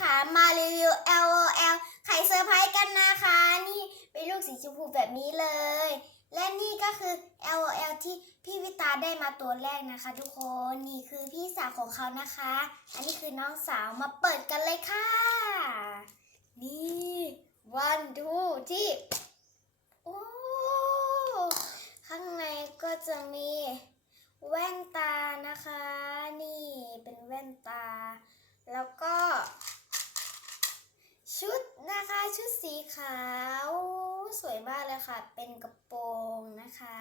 ค่ะมารีวิว LOL ไข่เซอร์ไพรส์กันนะคะ นี่เป็นลูกสีชมพูแบบนี้เลย และนี่ก็คือ LOL ที่พี่วิตาได้มาตัวแรกนะคะ ทุกคนนี่คือพี่สาวของเขานะคะ อันนี้คือน้องสาวมาเปิดกันเลยค่ะ นี่วันดูที่โอ้ข้างในก็จะมีแว่นตานะคะ นี่เป็นแว่นตา แล้วก็ นะคะชุดสีขาว สวยมากเลยค่ะ เป็นกระโปรงนะคะ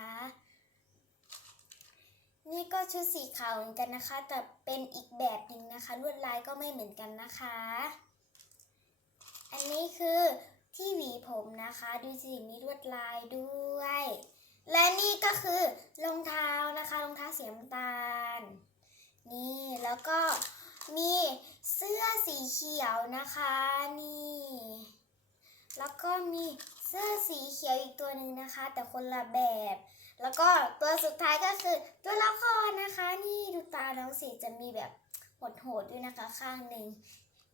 นี่ก็ชุดสีขาวเหมือนกันนะคะ แต่เป็นอีกแบบหนึ่งนะคะลวดลายก็ไม่เหมือนกันนะคะ อันนี้คือที่หวีผมนะคะ ดูสิมีลวดลายด้วย และนี่ก็คือรองเท้านะคะรองเท้าสีน้ำตาล นี่แล้วก็มีเสื้อสีเขียวนะคะ นี่ แล้วก็มีเสื้อสีเขียวอีกตัวหนึ่งนะคะ แต่คนละแบบ แล้วก็ตัวสุดท้ายก็คือตัวละครนะคะ นี่ดูตาน้องสีจะมีแบบโหดๆด้วยนะคะข้างหนึ่ง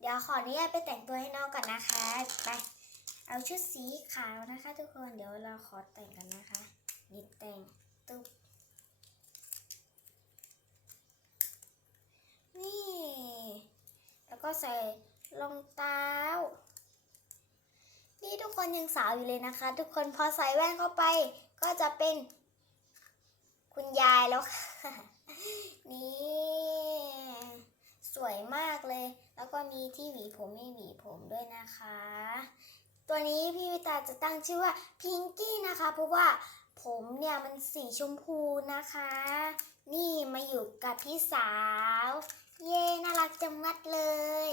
เดี๋ยวขออนุญาตไปแต่งตัวให้น้องก่อนนะคะ ไป เอาชุดสีขาวนะคะ ทุกคนเดี๋ยวเราขอแต่งกันนะคะนี่แต่งตุ๊บนี่ แล้วก็ใส่รองเท้า คนยังสาวอยู่เลยนะคะ ทุกคนพอใส่แว่นเข้าไป ก็จะเป็นคุณยายแล้วค่ะ นี่สวยมากเลย แล้วก็มีที่หวีผมให้หวีผมด้วยนะคะ ตัวนี้พี่วิตาจะตั้งชื่อว่าพิงกี้นะคะ เพราะว่าผมเนี่ยมันสีชมพูนะคะ นี่มาอยู่กับพี่สาว เย้น่ารักจังมัดเลย